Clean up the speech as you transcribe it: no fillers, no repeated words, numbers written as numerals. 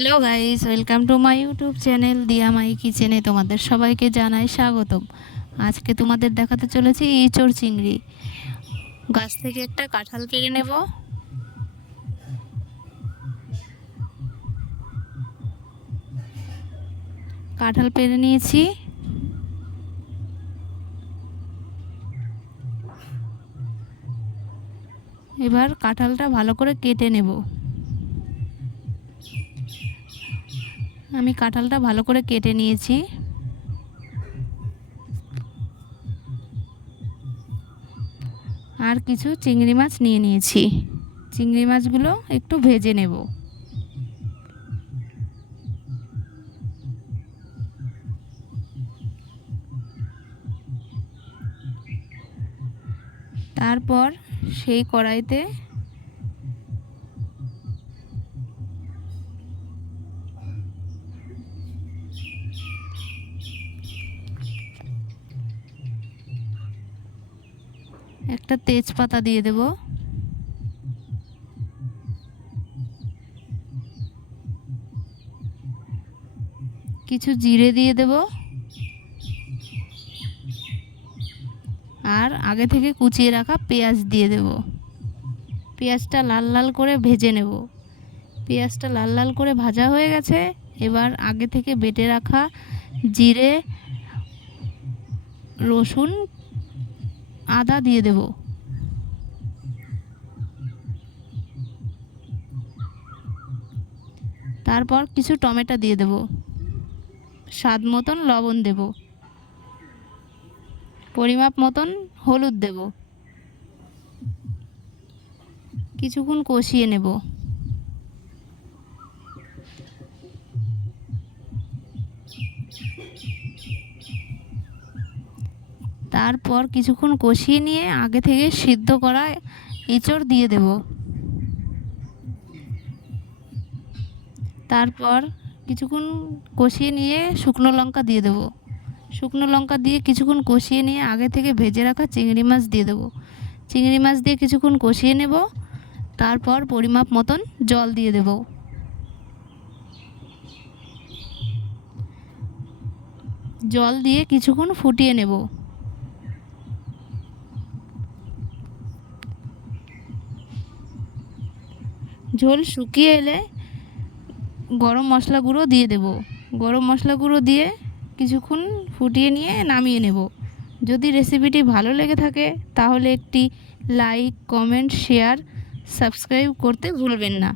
Hello guys, welcome to my YouTube channel দিয়া মাই কিচেনে। তোমাদের সবাইকে জানাই স্বাগতম। আজকে তোমাদের দেখাতে চলেছি ইঁচড় চিংড়ি। গাছ থেকে একটা কাঁঠাল পেড়ে নেব। কাঁঠাল পেড়ে নিয়েছি। এবার কাঁঠালটা ভালো করে কেটে নেব। আমি কাঁঠালটা ভালো করে কেটে নিয়েছি। আর কিছু চিংড়ি মাছ নিয়ে নিয়েছি। চিংড়ি মাছগুলো একটু ভেজে নেব। তারপর সেই কড়াইতে একটা তেজপাতা দিয়ে দেব। কিছু জিরে দিয়ে দেব। আর আগে থেকে কুচিয়ে রাখা পেঁয়াজ দিয়ে দেব। পেঁয়াজটা লাল লাল করে ভেজে নেব। পেঁয়াজটা লাল লাল করে ভাজা হয়ে গেছে। এবার আগে থেকে বেটে রাখা জিরে, রসুন, আদা দিয়ে দেব। তারপর কিছু টমেটো দিয়ে দেব। স্বাদ মতন লবণ দেব। পরিমাপ মতন হলুদ দেব। কিছুক্ষণ কষিয়ে নেব। তারপর কিছুক্ষণ কষিয়ে নিয়ে আগে থেকে সিদ্ধ করা এঁচড় দিয়ে দেব। তারপর কিছুক্ষণ কষিয়ে নিয়ে শুকনো লঙ্কা দিয়ে দেব। শুকনো লঙ্কা দিয়ে কিছুক্ষণ কষিয়ে নিয়ে আগে থেকে ভেজে রাখা চিংড়ি মাছ দিয়ে দেব। চিংড়ি মাছ দিয়ে কিছুক্ষণ কষিয়ে নেব। তারপর পরিমাপ মতন জল দিয়ে দেব। জল দিয়ে কিছুক্ষণ ফুটিয়ে নেব। ঝোল শুকিয়ে এলে গরম মশলা গুঁড়ো দিয়ে দেব। গরম মশলা গুঁড়ো দিয়ে কিছুক্ষণ ফুটিয়ে নিয়ে নামিয়ে নেব। যদি রেসিপিটি ভালো লেগে থাকে তাহলে একটি লাইক, কমেন্ট, শেয়ার, সাবস্ক্রাইব করতে ভুলবেন না।